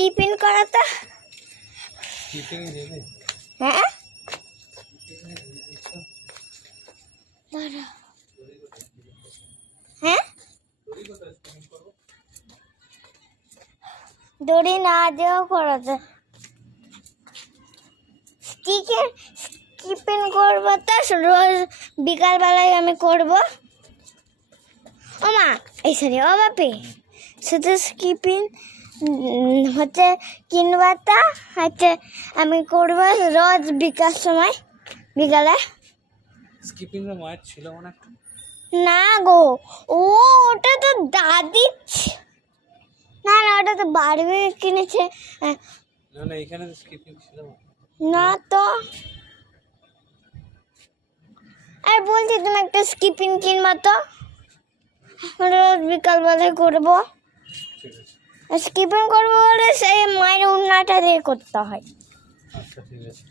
skipping করাটা skipping দেবে হ্যাঁ দাঁড়া হ্যাঁ দড়ি না দিয়েও করাতে স্কিপিং করবো তো রোজ বিকালবেলায় আমি করবো ও মা এই সরি ও বাপি শুধু স্কিপিং হচ্ছে কিনবাটা হচ্ছে আমি করবো রোজ বিকাল সময় বিকালে স্কিপিং এর মায়ের ছিল মনে একটা না গো ওটা তো দাদি না না ওটা তো বাড়ি কিনেছে না না এখানে স্কিপিং ছিল না তো আর বলছি তুমি একটা স্কিপিং কিনবা তো রোজ বিকালবেলায় করবো ঠিক আছে স্কিপিং করবো বলে সেই মায়ের উন্নাটা দিয়ে করতে হয় আচ্ছা ঠিক আছে